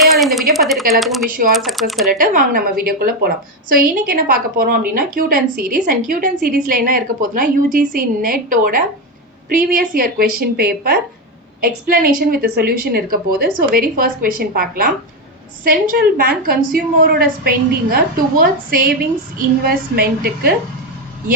Hi all, இந்த video பார்த்துருக்க எல்லாத்துக்கும் விஷ் யூ ஆல் சக்ஸஸ் சொல்லிட்டு வாங்க நம்ம வீடியோக்குள்ளே போகலாம். ஸோ இன்னைக்கு என்ன பார்க்க போகிறோம் அப்படின்னா Q10 சீரிஸ். அண்ட் Q10 சீரிஸில் என்ன இருக்க போகுதுன்னா யூஜிசி நெட்டோட previous year question paper explanation with solution இருக்க போகுது. ஸோ வெரி ஃபர்ஸ்ட் கொஷின் பார்க்கலாம். சென்ட்ரல் பேங்க் கன்சியூமரோட ஸ்பெண்டிங்கை டுவர்ட்ஸ் சேவிங்ஸ் இன்வெஸ்ட்மெண்ட்டுக்கு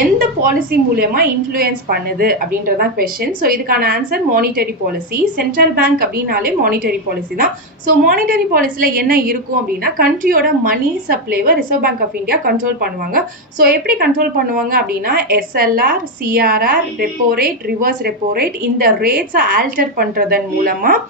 எந்த பாலிசி மூலமா இன்ஃப்ளூயன்ஸ் பண்ணுது அப்படின்றதான் கொஸ்டின். ஸோ இதுக்கான answer monetary policy. Central bank அப்படின்னாலே மானிட்டரி பாலிசி தான். ஸோ மானிட்டரி பாலிசியில் என்ன இருக்கும் அப்படின்னா கண்ட்ரியோட மணி சப்ளைவை Reserve Bank of India control பண்ணுவாங்க. ஸோ எப்படி கண்ட்ரோல் பண்ணுவாங்க அப்படின்னா SLR, CRR, repo rate, reverse repo rate, இந்த ரேட்ஸை ஆல்டர் பண்ணுறதன் மூலமாக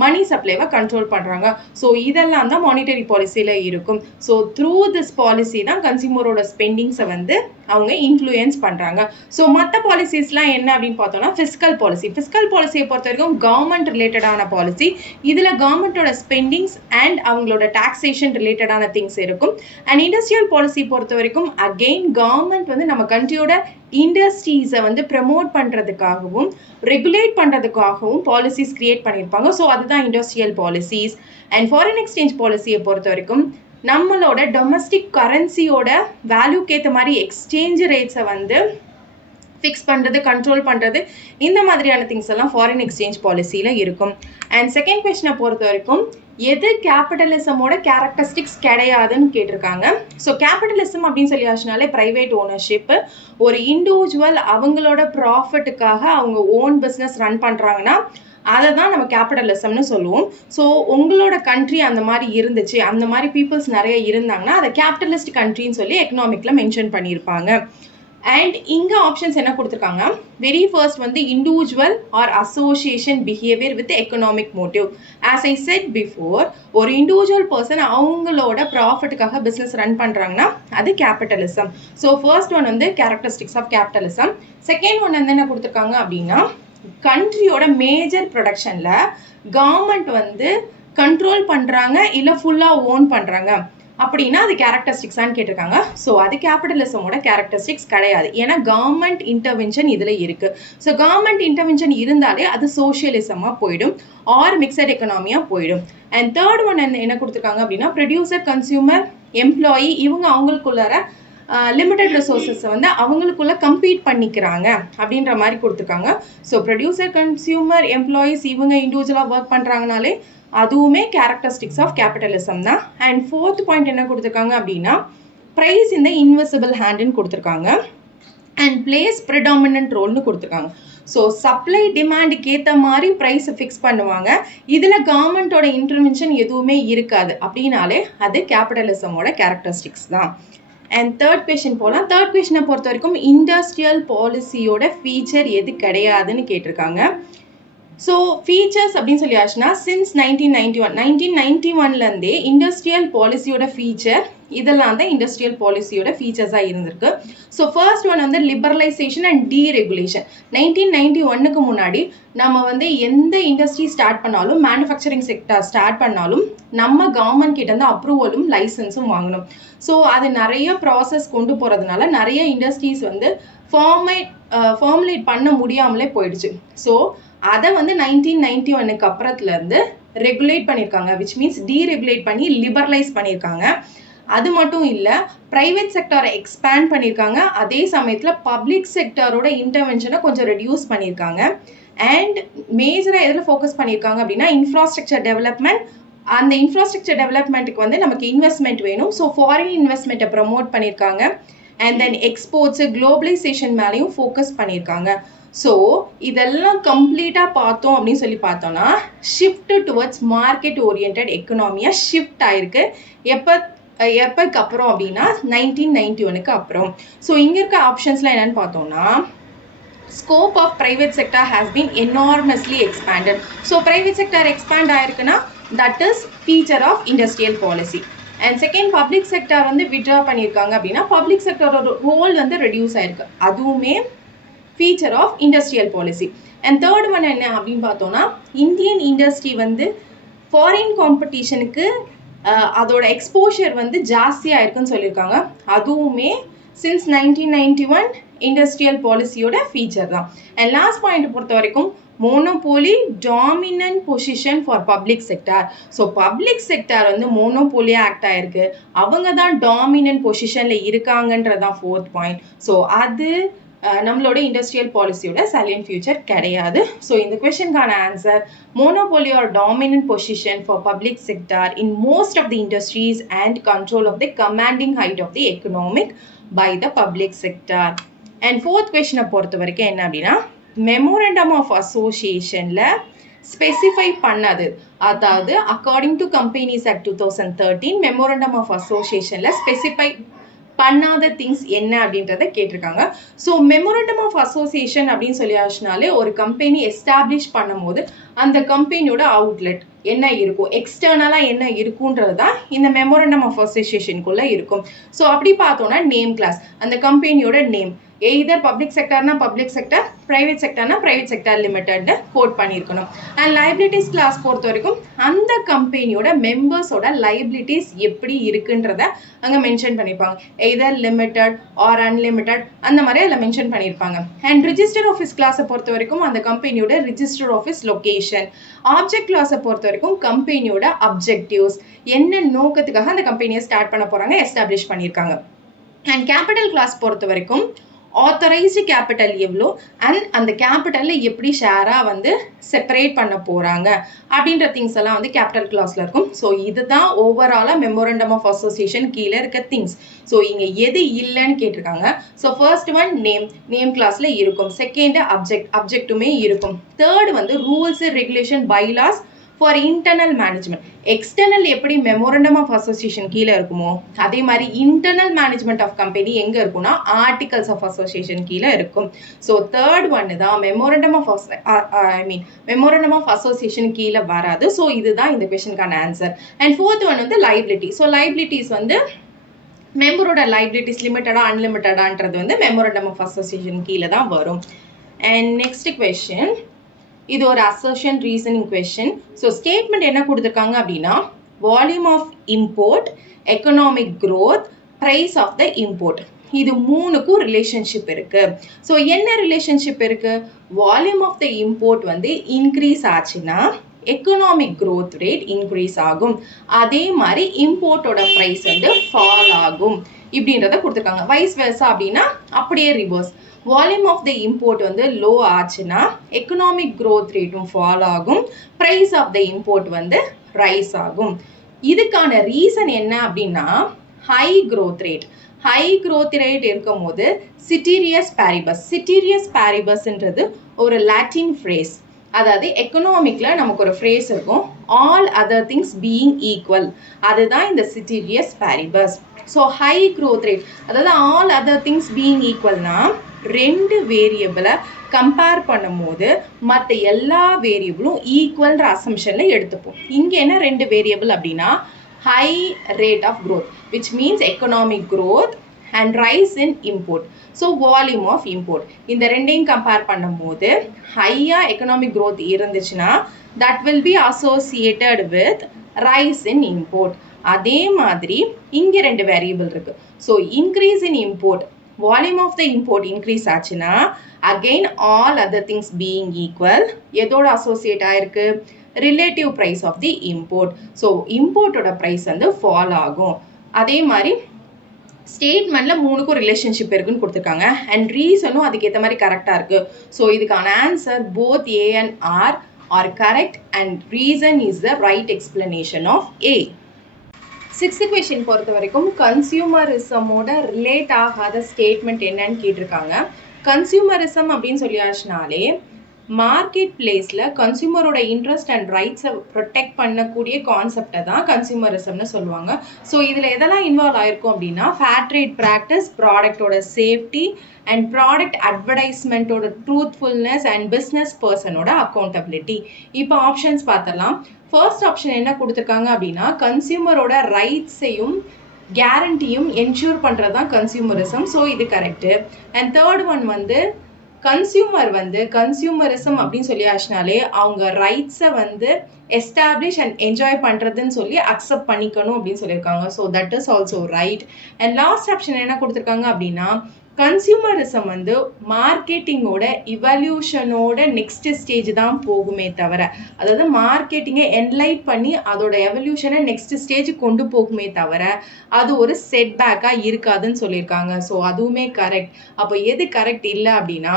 மணி சப்ளைவை கண்ட்ரோல் பண்ணுறாங்க. ஸோ இதெல்லாம் தான் மானிட்டரி பாலிசியில் இருக்கும். ஸோ த்ரூ திஸ் பாலிசி தான் கன்சியூமரோட ஸ்பெண்டிங்ஸை வந்து அவங்க இன்ஃப்ளூயன்ஸ் பண்ணுறாங்க. ஸோ மற்ற பாலிசிஸ்லாம் என்ன அப்படின்னு பார்த்தோம்னா ஃபிஸ்கல் பாலிசி. ஃபிஸ்கல் பாலிசியை பொறுத்த வரைக்கும் கவர்மெண்ட் ரிலேட்டடான பாலிசி. இதில் கவர்மெண்ட்டோட ஸ்பெண்டிங்ஸ் அண்ட் அவங்களோட டாக்ஸேஷன் ரிலேட்டடான திங்ஸ் இருக்கும். அண்ட் இண்டஸ்ட்ரியல் பாலிசி பொறுத்த வரைக்கும் அகெயின் கவர்மெண்ட் வந்து நம்ம கண்ட்ரியோட இண்டஸ்ட்ரீஸை வந்து ப்ரமோட் பண்ணுறதுக்காகவும் ரெகுலேட் பண்ணுறதுக்காகவும் பாலிசிஸ் கிரியேட் பண்ணியிருப்பாங்க. ஸோ அதுதான் industrial policies. And foreign exchange பாலிசியை பொறுத்த வரைக்கும் நம்மளோட டொமஸ்டிக் கரன்சியோட வேல்யூக்கு ஏற்ற மாதிரி எக்ஸ்சேஞ்ச் ரேட்ஸை வந்து ஃபிக்ஸ் பண்ணுறது, கண்ட்ரோல் பண்ணுறது, இந்த மாதிரியான திங்ஸ் எல்லாம் ஃபாரின் எக்ஸ்சேஞ்ச் பாலிசியில் இருக்கும். அண்ட் செகண்ட் கொஸ்டினை பொறுத்த வரைக்கும் எது கேபிட்டலிசமோட கேரக்டரிஸ்டிக்ஸ் கிடையாதுன்னு கேட்டிருக்காங்க. ஸோ கேபிட்டலிசம் அப்படின்னு சொல்லியாச்சுனாலே ப்ரைவேட் ஓனர்ஷிப்பு. ஒரு இண்டிவிஜுவல் அவங்களோட ப்ராஃபிட்டுக்காக அவங்க ஓன் பிஸ்னஸ் ரன் பண்ணுறாங்கன்னா அதை தான் நம்ம கேபிட்டலிசம்னு சொல்லுவோம். ஸோ உங்களோட கண்ட்ரி அந்த மாதிரி இருந்துச்சு, அந்த மாதிரி பீப்புள்ஸ் நிறைய இருந்தாங்கன்னா அதை கேபிட்டலிஸ்ட் கண்ட்ரின்னு சொல்லி எக்கனாமிக்கில் மென்ஷன் பண்ணியிருப்பாங்க. அண்ட் இங்கே ஆப்ஷன்ஸ் என்ன கொடுத்துருக்காங்க, வெரி ஃபர்ஸ்ட் வந்து individual or association behaviour with economic motive. As I said before, ஒரு இண்டிவிஜுவல் பர்சன் அவங்களோட ப்ராஃபிட்டுக்காக பிஸ்னஸ் ரன் பண்ணுறாங்கன்னா அது கேபிட்டலிசம். ஸோ ஃபர்ஸ்ட் ஒன் வந்து characteristics of capitalism. Second one வந்து என்ன கொடுத்துருக்காங்க அப்படின்னா கண்ட்ரியோட மேஜர் ப்ரொடக்ஷனில் கவர்மெண்ட் வந்து கண்ட்ரோல் பண்ணுறாங்க இல்லை ஃபுல்லாக ஓன் பண்ணுறாங்க அப்படின்னா அது கேரக்டரிஸ்டிக்ஸான்னு கேட்டிருக்காங்க. ஸோ அது கேபிட்டலிசமோட கேரக்டரிஸ்டிக்ஸ் கிடையாது. ஏன்னா கவர்மெண்ட் இன்டர்வென்ஷன் இதில் இருக்குது. ஸோ கவர்மெண்ட் இன்டர்வென்ஷன் இருந்தாலே அது சோஷியலிசமாக போயிடும் ஆர் மிக்சட் எக்கனாமியாக போயிடும். அண்ட் தேர்ட் ஒன் என்ன கொடுத்துருக்காங்க அப்படின்னா ப்ரொடியூசர், கன்சியூமர், எம்ப்ளாயி இவங்க அவங்களுக்குள்ளார லிமிட்டட் ரிசோர்ஸஸை வந்து அவங்களுக்குள்ள கம்பீட் பண்ணிக்கிறாங்க அப்படின்ற மாதிரி கொடுத்துருக்காங்க. ஸோ ப்ரொடியூசர், கன்சியூமர், எம்ப்ளாயீஸ் இவங்க இண்டிவிஜுவலாக ஒர்க் பண்ணுறாங்கனாலே அதுவுமே கேரக்டரிஸ்டிக்ஸ் ஆஃப் கேபிட்டலிசம் தான். அண்ட் ஃபோர்த் பாயிண்ட் என்ன கொடுத்துருக்காங்க அப்படின்னா ப்ரைஸ் இந்த இன்விசிபிள் ஹேண்டுன்னு கொடுத்துருக்காங்க. அண்ட் பிளேஸ் ப்ரிடாமினன்ட் ரோல்னு கொடுத்துருக்காங்க. ஸோ சப்ளை டிமாண்டுக்கு ஏற்ற மாதிரி ப்ரைஸை ஃபிக்ஸ் பண்ணுவாங்க. இதில் கவர்மெண்ட்டோட இன்டர்வென்ஷன் எதுவுமே இருக்காது அப்படின்னாலே அது கேபிட்டலிசமோட கேரக்டரிஸ்டிக்ஸ் தான். அண்ட் தேர்ட் கொஷின் போகலாம். தேர்ட் கொஷினை பொறுத்த வரைக்கும் இண்டஸ்ட்ரியல் பாலிசியோட ஃபீச்சர் எது கிடையாதுன்னு கேட்டிருக்காங்க. ஸோ ஃபீச்சர்ஸ் அப்படின்னு சொல்லியாச்சுன்னா சின்ஸ் 1991 இண்டஸ்ட்ரியல் பாலிசியோட ஃபீச்சர் இதெல்லாம் தான் இண்டஸ்ட்ரியல் பாலிசியோட ஃபீச்சர்ஸாக இருந்திருக்கு. ஸோ ஃபர்ஸ்ட் ஒன் வந்து லிபரலைசேஷன் அண்ட் டீரெகுலேஷன். 1991 முன்னாடி நம்ம வந்து எந்த இண்டஸ்ட்ரி ஸ்டார்ட் பண்ணாலும், மேனுஃபேக்சரிங் செக்டர் ஸ்டார்ட் பண்ணாலும் நம்ம கவர்மெண்ட் கிட்டேருந்து அப்ரூவலும் லைசன்ஸும் வாங்கணும். ஸோ அது நிறைய ப்ராசஸ் கொண்டு போகிறதுனால நிறைய இண்டஸ்ட்ரீஸ் வந்து ஃபார்முலேட் பண்ண முடியாமலே போயிடுச்சு. ஸோ அதை வந்து 1991 அப்புறத்துலேருந்து ரெகுலேட் பண்ணியிருக்காங்க, விச் மீன்ஸ் டீரெகுலேட் பண்ணி லிபரலைஸ் பண்ணியிருக்காங்க. அது மட்டும் இல்லை, ப்ரைவேட் செக்டரை எக்ஸ்பேண்ட் பண்ணியிருக்காங்க. அதே சமயத்தில் பப்ளிக் செக்டரோட இன்டர்வென்ஷனை கொஞ்சம் ரெடியூஸ் பண்ணியிருக்காங்க. அண்ட் மேஜராக எதில் ஃபோக்கஸ் பண்ணியிருக்காங்க அப்படின்னா இன்ஃப்ராஸ்ட்ரக்சர் டெவலப்மெண்ட். அந்த இன்ஃப்ராஸ்ட்ரக்சர் டெவலப்மெண்ட்டுக்கு வந்து நமக்கு இன்வெஸ்ட்மெண்ட் வேணும். ஸோ ஃபாரின் இன்வெஸ்ட்மெண்ட்டை ப்ரமோட் பண்ணியிருக்காங்க. அண்ட் தென் எக்ஸ்போர்ட்ஸு, குளோபலைசேஷன் மேலேயும் ஃபோக்கஸ் பண்ணியிருக்காங்க. ஸோ இதெல்லாம் கம்ப்ளீட்டாக பார்த்தோம் அப்படின்னு சொல்லி பார்த்தோம்னா ஷிஃப்ட் டுவர்ட்ஸ் மார்க்கெட் ஓரியன்ட் எக்கனாமியாக ஷிஃப்ட் ஆயிருக்கு. எப்போக்கு அப்புறம் அப்படின்னா 1991 அப்புறம். ஸோ இங்கே இருக்க ஆப்ஷன்ஸ்லாம் என்னென்னு பார்த்தோம்னா scope of private sector has been enormously expanded. So private sector expand ஆயிருக்குன்னா that is feature of industrial policy. And second, public sector வந்து விட்ரா பண்ணியிருக்காங்க அப்படின்னா பப்ளிக் செக்டரோட ரோல் வந்து ரெடியூஸ் ஆயிருக்கு, அதுவுமே feature of industrial policy. And third one என்ன அப்படின்னு பார்த்தோம்னா இந்தியன் இண்டஸ்ட்ரி வந்து ஃபாரின் காம்படிஷனுக்கு அதோட எக்ஸ்போஷர் வந்து ஜாஸ்தியாக இருக்குன்னு சொல்லியிருக்காங்க. அதுவுமே சின்ஸ் 1991 இண்டஸ்ட்ரியல் பாலிசியோட ஃபீச்சர் தான். அண்ட் லாஸ்ட் பாயிண்ட் பொறுத்த வரைக்கும் monopoly dominant position for public sector. So public sector வந்து மோனோபோலியாக ஆக்ட் ஆயிருக்கு, அவங்க தான் டாமினன்ட் பொசிஷனில் இருக்காங்கன்றதான் ஃபோர்த் பாயிண்ட். ஸோ அது நம்மளோட இண்டஸ்ட்ரியல் பாலிசியோட சைலண்ட் ஃபியூச்சர் கிடையாது. ஸோ இந்த கொஸ்டினுக்கான answer monopoly or dominant position for public sector in most of the industries and control of the commanding height of the economic by the public sector. And fourth கொஸ்டினை பொறுத்த வரைக்கும் என்ன அப்படின்னா, memorandum of அசோசியேஷனில் specify பண்ணது, அதாவது according to companies act 2013 memorandum of அசோசியேஷனில் specify பண்ணாத திங்ஸ் என்ன அப்படின்றத கேட்டிருக்காங்க. ஸோ மெமோரண்டம் ஆஃப் அசோசியேஷன் அப்படின்னு சொல்லியாச்சுனாலே ஒரு கம்பெனி எஸ்டாப்ளிஷ் பண்ணும் போது அந்த கம்பெனியோட அவுட்லெட் என்ன இருக்கும், எக்ஸ்டர்னலாக என்ன இருக்குன்றது தான் இந்த மெமோரண்டம் ஆஃப் அசோசியேஷனுக்குள்ளே இருக்கும். ஸோ அப்படி பார்த்தோன்னா நேம் கிளாஸ், அந்த கம்பெனியோட நேம் எய்தர் பப்ளிக் செக்டர்னா பப்ளிக் செக்டர், ப்ரைவேட் செக்டர்னா ப்ரைவேட் செக்டர் லிமிடெட்னு கோட் பண்ணியிருக்கணும். அண்ட் லைபிலிட்டிஸ் கிளாஸ் பொறுத்த வரைக்கும் அந்த கம்பெனியோட மெம்பர்ஸோட லைபிலிட்டிஸ் எப்படி இருக்குன்றத அங்கே மென்ஷன் பண்ணியிருப்பாங்க, எய்தர் லிமிடெட் ஆர் அன்லிமிடெட் அந்த மாதிரி அதில் மென்ஷன் பண்ணியிருப்பாங்க. அண்ட் ரிஜிஸ்டர் ஆஃபீஸ் கிளாஸை பொறுத்த வரைக்கும் அந்த கம்பெனியோட ரிஜிஸ்டர் ஆஃபீஸ் லொகேஷன். ஆப்ஜெக்ட் கிளாஸை பொறுத்த வரைக்கும் கம்பெனியோட அப்ஜெக்டிவ்ஸ், என்ன நோக்கத்துக்காக அந்த கம்பெனியை ஸ்டார்ட் பண்ண போகிறாங்க, எஸ்டாப்ளிஷ் பண்ணியிருக்காங்க. அண்ட் கேபிட்டல் கிளாஸ் பொறுத்த வரைக்கும் ஆத்தரைஸ்டு கேபிட்டல் எவ்வளோ அண்ட் அந்த கேபிட்டலில் எப்படி ஷேராக வந்து செப்பரேட் பண்ண போகிறாங்க அப்படின்ற திங்ஸ் எல்லாம் வந்து கேபிட்டல் கிளாஸில் இருக்கும். ஸோ இதுதான் ஓவராலாக மெமோரண்டம் ஆஃப் அசோசியேஷன் கீழே இருக்க திங்ஸ். ஸோ இங்கே எது இல்லைன்னு கேட்டிருக்காங்க. ஸோ ஃபர்ஸ்ட் ஒன் நேம் கிளாஸில் இருக்கும், செகண்ட் அப்ஜெக்ட்டுமே இருக்கும், தேர்ட் வந்து rules regulation bylaws for internal management. External எப்படி மெமோரண்டம் ஆஃப் அசோசியேஷன் கீழே இருக்குமோ அதே மாதிரி இன்டர்னல் மேனேஜ்மெண்ட் ஆஃப் கம்பெனி எங்கே இருக்கும்னா ஆர்டிகல்ஸ் ஆஃப் அசோசியேஷன் கீழே இருக்கும். ஸோ தேர்ட் ஒன்று தான் மெமோரண்டம் ஆஃப் அசோசியேஷன் கீழே வராது. ஸோ இதுதான் இந்த கொஸ்டினுக்கான ஆன்சர். அண்ட் ஃபோர்த் ஒன் வந்து லைபிலிட்டி. ஸோ லைபிலிட்டிஸ் வந்து மெம்பரோட லைபிலிட்டிஸ் லிமிட்டடா அன்லிமிட்டடான்றது வந்து மெமோரண்டம் ஆஃப் அசோசியேஷன் கீழே தான் வரும். அண்ட் நெக்ஸ்ட் கொஸ்டின், இது ஒரு assertion reasoning question. So statement என்ன கொடுத்துருக்காங்க அப்படின்னா, volume of import, economic growth, price of the import, இது மூணுக்கும் ரிலேஷன்ஷிப் இருக்கு. ஸோ என்ன ரிலேஷன்ஷிப் இருக்கு, வால்யூம் ஆஃப் த இம்போர்ட் வந்து இன்க்ரீஸ் ஆச்சுன்னா எக்கனாமிக் க்ரோத் ரேட் இன்க்ரீஸ் ஆகும், அதே மாதிரி இம்போர்ட்டோட ப்ரைஸ் வந்து ஃபால் ஆகும் இப்படின்றத கொடுத்துருக்காங்க. வைஸ் வெர்சா அப்படின்னா அப்படியே reverse, volume of the import வந்து லோ ஆச்சுன்னா எக்கனாமிக் க்ரோத் ரேட்டும் ஃபால் ஆகும், ப்ரைஸ் ஆஃப் த இம்போர்ட் வந்து ரைஸ் ஆகும். இதுக்கான ரீசன் என்ன அப்படின்னா ஹை க்ரோத் ரேட் இருக்கும் போது சிட்டீரியஸ் பேரிபஸ்ன்றது ஒரு லாட்டின் ஃப்ரேஸ். அதாவது எக்கனாமிக்ல நமக்கு ஒரு ஃப்ரேஸ் இருக்கும், all other things being equal, அதுதான் இந்த சிட்டீரியஸ் பேரிபஸ். ஸோ ஹை க்ரோத் ரேட், அதாவது ஆல் அதர் திங்ஸ் பீயிங் ஈக்குவல்னா ரெண்டு வேரியபிளை கம்பேர் பண்ணும் போது மற்ற எல்லா வேரியபிளும் ஈக்குவல்ன்ற அசம்ஷனில் எடுத்துப்போம். இங்கே என்ன ரெண்டு வேரியபிள் அப்படின்னா high rate of growth which means economic growth and rise in import. So volume of import, இந்த ரெண்டையும் கம்பேர் பண்ணும் போது ஹையாக எக்கனாமிக் க்ரோத் இருந்துச்சுன்னா that will be associated with rise in import. அதே மாதிரி இங்கே ரெண்டு வேரியபிள் இருக்கு. So increase in import, volume of the import increase ஆச்சுன்னா again all other things being equal எதோட அசோசியேட் ஆயிருக்கு, relative price of the import. So இம்போர்ட்டோட price வந்து ஃபால் ஆகும். அதே மாதிரி ஸ்டேட்மெண்ட்ல மூணுக்கும் ரிலேஷன்ஷிப் இருக்குன்னு கொடுத்துருக்காங்க அண்ட் ரீசனும் அதுக்கேற்ற மாதிரி கரெக்டாக இருக்கு. ஸோ இதுக்கான answer both A and R R correct and reason is the right explanation of A. Sixth question பொறுத்த வரைக்கும் கன்சியூமரிசமோட ரிலேட் ஆகாத ஸ்டேட்மெண்ட் என்னன்னு கேட்டிருக்காங்க. கன்சியூமரிசம் அப்படின்னு சொல்லியாச்சுனாலே மார்க்கெட் பிளேஸில் கன்சியூமரோட இன்ட்ரெஸ்ட் அண்ட் ரைட்ஸை ப்ரொடெக்ட் பண்ணக்கூடிய கான்செப்டை தான் கன்சியூமரிசம்னு சொல்லுவாங்க. ஸோ இதில் எதெல்லாம் இன்வால்வ் ஆயிருக்கும் அப்படின்னா ஃபேர் ட்ரேட் ப்ராக்டிஸ், ப்ராடக்டோட சேஃப்டி அண்ட் ப்ராடக்ட் அட்வர்டைஸ்மெண்ட்டோட ட்ரூத்ஃபுல்னஸ் அண்ட் பிஸ்னஸ் பர்சனோட அக்கௌண்டபிலிட்டி. இப்போ ஆப்ஷன்ஸ் பார்த்துடலாம். ஃபர்ஸ்ட் ஆப்ஷன் என்ன கொடுத்துருக்காங்க அப்படின்னா கன்சியூமரோட ரைட்ஸையும் கேரண்டியும் என்ஷூர் பண்ணுறது தான் கன்சியூமரிசம். ஸோ இது கரெக்டு. அண்ட் தேர்ட் ஒன் வந்து கன்சியூமரிசம் அப்படின்னு சொல்லியாச்சுனாலே அவங்க ரைட்ஸை வந்து எஸ்டாப்ளிஷ் அண்ட் என்ஜாய் பண்ணுறதுன்னு சொல்லி அக்செப்ட் பண்ணிக்கணும் அப்படின்னு சொல்லியிருக்காங்க. So that is also right. And last option என்ன கொடுத்துருக்காங்க அப்படின்னா கன்சியூமரிசம் வந்து மார்க்கெட்டிங்கோட இவல்யூஷனோட நெக்ஸ்ட் ஸ்டேஜ் தான் போகுமே தவிர, அதாவது மார்க்கெட்டிங்கை என்லைட் பண்ணி அதோட எவல்யூஷனை நெக்ஸ்ட் ஸ்டேஜ் கொண்டு போகுமே தவிர அது ஒரு செட்பேக்காக இருக்காதுன்னு சொல்லியிருக்காங்க. ஸோ அதுவுமே கரெக்ட். அப்போ எது கரெக்ட் இல்லை அப்படின்னா,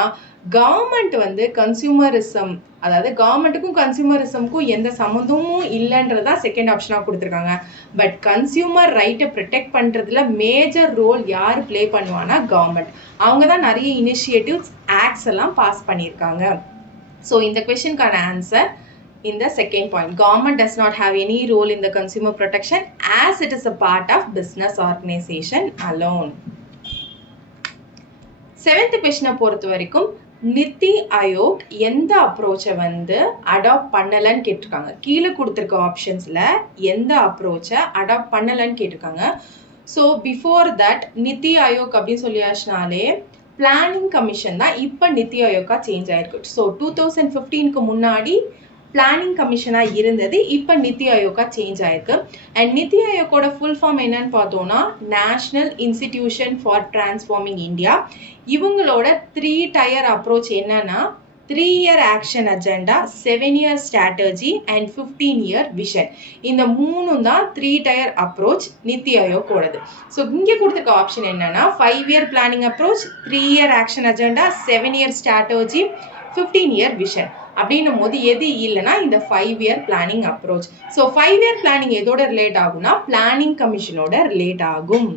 கவர்மெண்ட் வந்து கன்சியூமரிசம், அதாவது கவர்மெண்ட்டுக்கும் கன்சியூமரிசம்க்கும் எந்த சம்மந்தமும் இல்லைன்றதா செகண்ட் ஆப்ஷனாக கொடுத்துருக்காங்க. பட் கன்சியூமர் ரைட்டை ப்ரொடெக்ட் பண்ணுறதுல மேஜர் ரோல் யார் ப்ளே பண்ணுவான்னா கவர்மெண்ட். அவங்க தான் நிறைய இனிஷியேட்டிவ்ஸ், ஆக்ட்ஸ் எல்லாம் பாஸ் பண்ணியிருக்காங்க. ஸோ இந்த கொஸ்டினுக்கான answer in the second point. Government does not have any role in the consumer protection as it is a part of business organization alone. Seventh question பொறுத்த வரைக்கும் நித்தி ஆயோக் எந்த அப்ரோச்சை வந்து அடாப்ட் பண்ணலன்னு கேட்டிருக்காங்க. கீழே கொடுத்துருக்க ஆப்ஷன்ஸ்ல எந்த அப்ரோச்சை அடாப்ட் பண்ணலன்னு கேட்டிருக்காங்க. So before that NITI Aayog அப்படின்னு சொல்லியாச்சுனாலே பிளானிங் கமிஷன் தான் இப்போ நித்தி ஆயோக்கா சேஞ்ச் ஆயிருக்கு. ஸோ 2015க்கு முன்னாடி பிளானிங் கமிஷனாக இருந்தது, இப்போ நித்தி ஆயோக்கா சேஞ்ச் ஆயிருக்கு. அண்ட் நித்தி ஆயோக்கோட ஃபுல் ஃபார்ம் என்னன்னு பார்த்தோம்னா national institution for transforming India. இவங்களோட 3 tier அப்ரோச் என்னன்னா 3-year action agenda, 7-year strategy and 15-year vision. இந்த 3 தான் 3 tier அப்ரோச் நித்தி ஆயோக்கோடது. ஸோ இங்கே கொடுத்துருக்க ஆப்ஷன் என்னன்னா 5-year planning approach, 3-year action agenda, 7-year strategy, 15-year vision. அப்படின்னும் போது எது இல்லைன்னா இந்த 5-year planning approach. So 5-year planning எதோட ரிலேட் ஆகும்னா பிளானிங் கமிஷனோட ரிலேட் ஆகும்.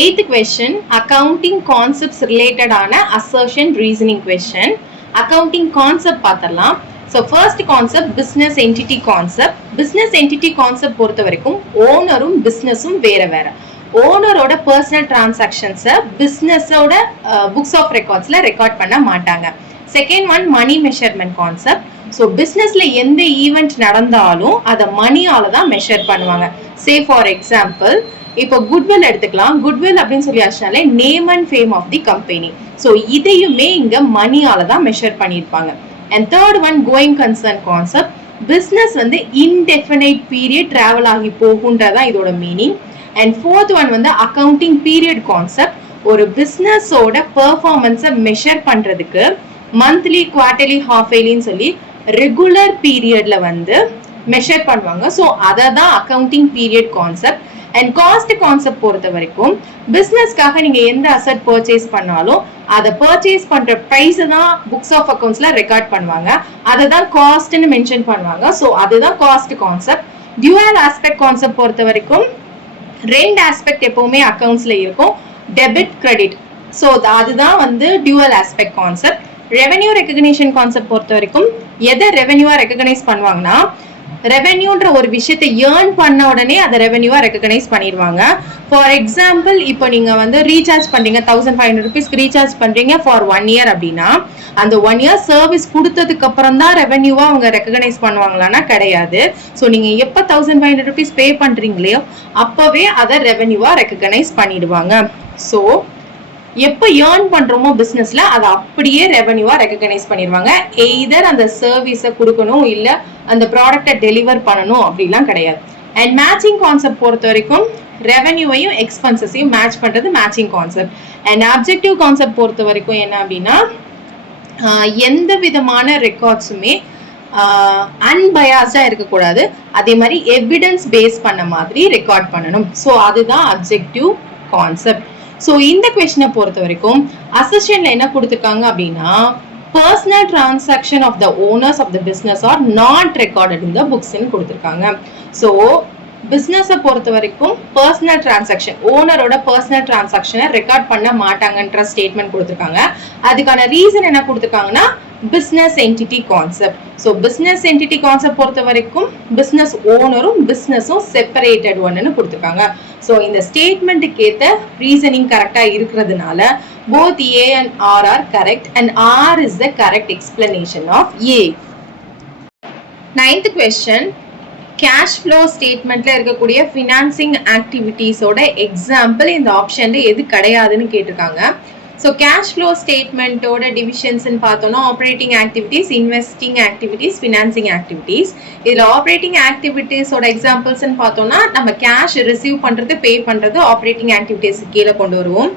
8th question, accounting concepts related ஆன assertion reasoning question. accounting concept பார்த்தலாம். So first concept business entity concept. Business entity concept பொறுத்த வரைக்கும் ஓனரும் பிஸ்னஸும் வேற வேற. ஓனரோட பர்சனல் டிரான்சாக்ஷன்ஸை பிஸ்னஸோட புக்ஸ் ஆஃப் ரெக்கார்ட்ஸில் ரெக்கார்ட் பண்ண மாட்டாங்க. Second one money measurement concept. So பிஸ்னஸில் எந்த ஈவெண்ட் நடந்தாலும் அதை மணியால தான் மெஷர் பண்ணுவாங்க. சே ஃபார் எக்ஸாம்பிள் இப்போ குட்வில் எடுத்துக்கலாம். குட்வில் அப்படின்னு சொல்லியாச்சுனாலே name and fame of the company. So இதையுமே இங்கே மணியால தான் மெஷர் பண்ணியிருப்பாங்க. And third one going concern concept. Business வந்து இன்டெஃபினைட் பீரியட் டிராவல் ஆகி போகுன்றதான் இதோட மீனிங். அண்ட் ஃபோர்த் ஒன் வந்து அக்கவுண்டிங் பீரியட் கான்செப்ட். ஒரு பிஸ்னஸோட பெர்ஃபார்மன்ஸை மெஷர் பண்ணுறதுக்கு மந்த்லி, குவார்டர்லி, ஹாஃப் இயர்லின்னு சொல்லி ரெகுலர் பீரியட்ல வந்து மெஷர் பண்ணுவாங்க. ஸோ அதை தான் accounting period concept. And cost concept பொறுத்த வரைக்கும் பிஸ்னஸ்க்காக நீங்க எந்த அசட் பர்ச்சேஸ் பண்ணாலும் அதை பர்ச்சேஸ் பண்ற பிரைஸ் தான் புக்ஸ் ஆஃப் அக்கவுண்ட்ஸ்ல ரெக்கார்ட் பண்ணுவாங்க. அதை தான் காஸ்ட்னு மென்ஷன் பண்ணுவாங்க. ஸோ அதுதான் cost concept. Dual aspect concept பொறுத்த வரைக்கும் 2 ஆஸ்பெக்ட் எப்பவுமே அக்கவுண்ட்ஸ்ல இருக்கும், டெபிட், கிரெடிட். ஸோ அதுதான் வந்து dual aspect concept. Revenue recognition concept பொறுத்த வரைக்கும் எதை ரெவென்யூவா ரெகக்னைஸ் பண்ணுவாங்கன்னா ரெவென்யூன்ற ஒரு விஷயத்தை ஏர்ன் பண்ண உடனே அதை ரெவென்யூவா ரெகக்னைஸ் பண்ணிடுவாங்க. ஃபார் எக்ஸாம்பிள் இப்போ நீங்க வந்து ரீசார்ஜ் பண்றீங்க, 1500 rupeesக்கு ரீசார்ஜ் பண்றீங்க ஃபார் 1 year அப்படின்னா அந்த 1 year சர்வீஸ் கொடுத்ததுக்கு அப்புறம் தான் ரெவென்யூவா அவங்க ரெகக்னைஸ் பண்ணுவாங்களான்னா கிடையாது. ஸோ நீங்க எப்போ 1500 rupees பே பண்றீங்களோ அப்பவே அதை ரெவென்யூவா ரெகக்னைஸ் பண்ணிடுவாங்க. ஸோ எப்போ ஏர்ன் பண்றோமோ பிசினஸ்ல அதை அப்படியே ரெவென்யூவா ரெகக்னைஸ் பண்ணிடுவாங்க. எய்தர் அந்த சர்வீஸை கொடுக்கணும் இல்ல அந்த ப்ராடக்டை டெலிவர் பண்ணணும் அப்படிலாம் கிடையாது. அண்ட் மேட்சிங் கான்செப்ட் பொறுத்த வரைக்கும் ரெவென்யூவையும் எக்ஸ்பென்சஸையும் மேட்ச் பண்றது matching concept. And objective concept பொறுத்த வரைக்கும் என்ன அப்படின்னா எந்த விதமான ரெக்கார்ட்ஸுமே அன்பயாஸ்டா இருக்கக்கூடாது, அதே மாதிரி எவிடன்ஸ் பேஸ் பண்ண மாதிரி ரெக்கார்ட் பண்ணணும். ஸோ அதுதான் அப்ஜெக்டிவ் கான்செப்ட். ஸோ இந்த கொஸ்டினை பொறுத்த வரைக்கும் அசெஷன்ல என்ன கொடுத்துருக்காங்க அப்படின்னா personal transaction of the owners of the business are not recorded in the books ன்னு கொடுத்துருக்காங்க. ஸோ பிஸ்னஸை பொறுத்த வரைக்கும் பர்சனல் டிரான்சாக்ஷன், ஓனரோட பர்சனல் டிரான்சாக்ஷனை ரெக்கார்ட் பண்ண மாட்டாங்கன்ற ஸ்டேட்மெண்ட் கொடுத்துருக்காங்க. அதுக்கான ரீசன் என்ன கொடுத்துருக்காங்கன்னா business entity concept. So business entity concept பொறுத்த வரைக்கும் பிஸ்னஸ் ஓனரும் பிஸ்னஸும் செப்பரேட்டட் ஒன்னு கொடுத்துருக்காங்க. ஸோ இந்த ஸ்டேட்மெண்ட்டுக்கு ஏற்ற ரீசனிங் கரெக்டாக இருக்கிறதுனால both A and R are correct and R is the correct explanation of A. 9th question, cash flow statementல இருக்கக்கூடிய financing activities ஓட எக்ஸாம்பிள் இந்த ஆப்ஷன்ல எது கிடையாதுன்னு கேட்டிருக்காங்க. ஸோ கேஷ் ஃப்ளோ ஸ்டேட்மெண்ட்டோட டிவிஷன்ஸ்ன்னு பார்த்தோம்னா operating activities, investing activities, financing activities. இதில் ஆப்ரேட்டிங் ஆக்டிவிட்டீஸோட எக்ஸாம்பிள்ஸ்ன்னு பார்த்தோம்னா நம்ம கேஷ் ரிசீவ் பண்ணுறது, பே பண்ணுறது ஆப்ரேட்டிங் ஆக்டிவிட்டீஸ் கீழே கொண்டு வருவோம்.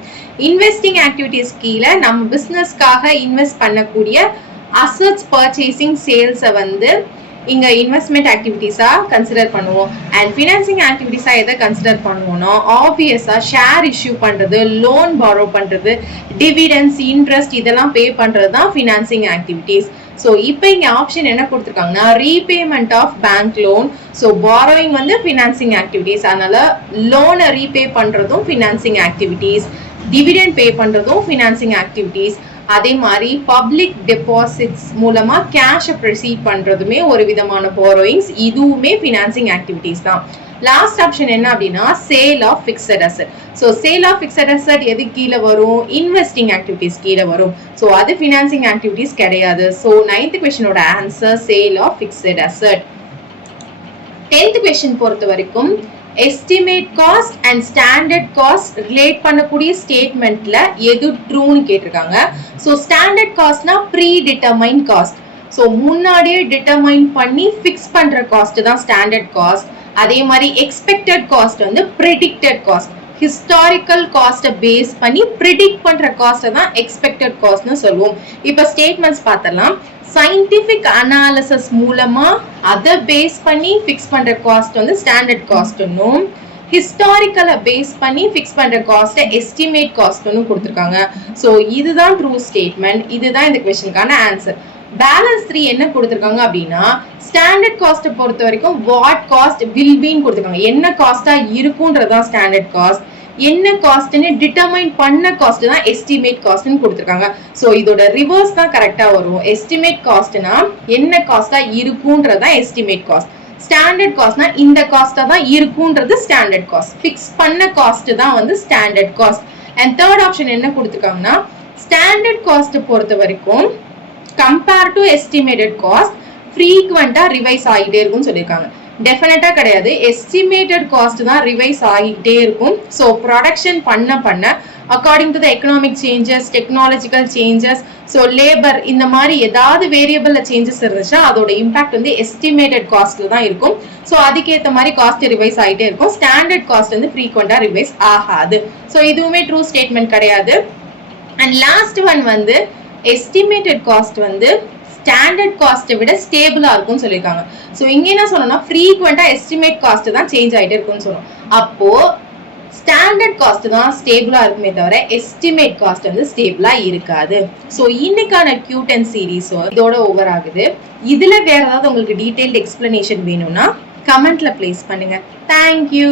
இன்வெஸ்டிங் ஆக்டிவிட்டீஸ் கீழே நம்ம பிஸ்னஸ்க்காக இன்வெஸ்ட் பண்ணக்கூடிய அசட்ஸ் பர்ச்சேசிங் சேல்ஸை வந்து இங்க இன்வெஸ்ட்மெண்ட் ஆக்டிவிட்டீஸா கன்சிடர் பண்ணுவோம். அண்ட் ஃபினான்சிங் ஆக்டிவிட்டீஸா எதை கன்சிடர் பண்ணுவோம்னா ஆப்வியஸா ஷேர் இஷ்யூ பண்றது, லோன் பாரோ பண்றது, டிவிடெண்ட்ஸ், இன்ட்ரெஸ்ட் இதெல்லாம் பே பண்றது தான் ஃபினான்சிங் ஆக்டிவிட்டீஸ். ஸோ இப்போ இங்க ஆப்ஷன் என்ன கொடுத்துருக்காங்கன்னா repayment of bank loan. So borrowing வந்து ஃபினான்சிங் ஆக்டிவிட்டீஸ், அதனால லோனை ரீபே பண்றதும் ஃபினான்சிங் ஆக்டிவிட்டீஸ், டிவிடெண்ட் பே பண்றதும் ஃபினான்சிங் ஆக்டிவிட்டீஸ். அதே மாதிரி பப்ளிக் டெபாசிட்ஸ் மூலமா கேஷ் ப்ரொசீட் பண்றதுமே ஒரு விதமான borrowings, இதுவுமே ஃபினான்சிங் ஆக்டிவிட்டீஸ் தான். லாஸ்ட் ஆப்ஷன் என்ன அப்படின்னா sale of fixed asset. So sale of fixed asset எது கீழே வரும்? இன்வெஸ்டிங் ஆக்டிவிட்டீஸ் கீழே வரும். ஸோ அது ஃபினான்சிங் ஆக்டிவிட்டீஸ் கிடையாது. ஸோ 9th கொஸ்டினோட answer sale of fixed asset. 10th question பொறுத்த வரைக்கும் estimate cost and standard cost relate பண்ணக்கூடிய ஸ்டேட்மெண்ட்ல எது ட்ரூன்னு கேட்டிருக்காங்க. ஸோ ஸ்டாண்டர்ட் காஸ்ட்னா ப்ரீ டிட்டர்மைன் காஸ்ட். ஸோ முன்னாடியே டிட்டர்மைன் பண்ணி ஃபிக்ஸ் பண்ற காஸ்ட் தான் ஸ்டாண்டர்ட் காஸ்ட். அதே மாதிரி எக்ஸ்பெக்டட் காஸ்ட் வந்து ப்ரெடிக்டட் காஸ்ட். ஹிஸ்டாரிக்கல் காஸ்ட்டை பேஸ் பண்ணி ப்ரிடிக்ட் பண்ற காஸ்ட்டை தான் எக்ஸ்பெக்டட் காஸ்ட்னு சொல்லுவோம். இப்போ ஸ்டேட்மெண்ட்ஸ் பார்த்தலாம். சயின்டிபிக் அனாலிசிஸ் மூலமா அதை பேஸ் பண்ணி ஃபிக்ஸ் பண்ற காஸ்ட் வந்து ஸ்டாண்டர்ட் காஸ்ட்னும், ஹிஸ்டாரிக்கலை பேஸ் பண்ணி ஃபிக்ஸ் பண்ற காஸ்ட்டை எஸ்டிமேட் காஸ்ட்னு கொடுத்துருக்காங்க. ஸோ இதுதான் ட்ரூ ஸ்டேட்மெண்ட். இதுதான் இந்த கொஸ்டினுக்கான ஆன்சர். பேலன்ஸ் 3 என்ன கொடுத்துருக்காங்க அப்படின்னா ஸ்டாண்டர்ட் காஸ்ட்டை பொறுத்த வரைக்கும் வாட் காஸ்ட் வில் பீன்னு கொடுத்துருக்காங்க. என்ன காஸ்டா இருக்குன்றதான் ஸ்டாண்டர்ட் காஸ்ட். என்ன காஸ்ட்னு டிட்டர்மைன் பண்ண காஸ்ட் தான் எஸ்டிமேட் காஸ்ட்னு கொடுத்துருக்காங்க. ஸோ இதோட ரிவர்ஸ் தான் கரெக்டா வரும். எஸ்டிமேட் காஸ்ட்னா என்ன காஸ்டா இருக்குன்றதான் எஸ்டிமேட் காஸ்ட். ஸ்டாண்டர்ட் காஸ்ட்னா இந்த காஸ்டா தான் இருக்குன்றது ஸ்டாண்டர்ட் காஸ்ட். ஃபிக்ஸ் பண்ண காஸ்ட் தான் வந்து standard cost. And third option என்ன கொடுத்துருக்காங்கன்னா ஸ்டாண்டர்ட் காஸ்ட் பொறுத்த வரைக்கும் கம்பேர் டு எஸ்டிமேட்டட் காஸ்ட் ஃப்ரீக்வெண்டா ரிவைஸ் ஆகிட்டே இருக்கும்னு சொல்லியிருக்காங்க. டெஃபினட்டா கிடையாது. எஸ்டிமேட்டட் காஸ்ட் தான் ரிவைஸ் ஆகிட்டே இருக்கும். ஸோ ப்ரொடக்ஷன் பண்ண according to the economic changes, technological changes, so labour இந்த மாதிரி ஏதாவது வேரியபிள்ல சேஞ்சஸ் இருந்துச்சுன்னா அதோட இம்பாக்ட் வந்து எஸ்டிமேட்டட் காஸ்ட்ல தான் இருக்கும். ஸோ அதுக்கேற்ற மாதிரி காஸ்ட் ரிவைஸ் ஆகிட்டே இருக்கும். ஸ்டாண்டர்ட் காஸ்ட் வந்து ஃப்ரீக்வெண்டா ரிவைஸ் ஆகாது. ஸோ இதுவுமே ட்ரூ ஸ்டேட்மெண்ட் கிடையாது. அண்ட் லாஸ்ட் ஒன் வந்து எஸ்டிமேட்டட் காஸ்ட் வந்து ஸ்டாண்டர்ட் காஸ்ட்டை விட ஸ்டேபிளா இருக்கும்னு சொல்லியிருக்காங்க. ஸோ இங்க என்ன சொன்னோம்னா ஃப்ரீக்வெண்டா எஸ்டிமேட் காஸ்ட் தான் சேஞ்ச் ஆகிட்டே இருக்கும்னு சொன்னோம். அப்போ ஸ்டாண்டர்ட் காஸ்ட் தான் ஸ்டேபிளா இருக்குமே தவிர எஸ்டிமேட் காஸ்ட் வந்து ஸ்டேபிளா இருக்காது. ஸோ இன்னைக்கான Q10 சீரீஸ் இதோட ஓவர் ஆகுது. இதுல வேற ஏதாவது உங்களுக்கு டீடைல்டு எக்ஸ்பிளனேஷன் வேணும்னா கமெண்ட்ல பிளேஸ் பண்ணுங்க. தேங்க்யூ.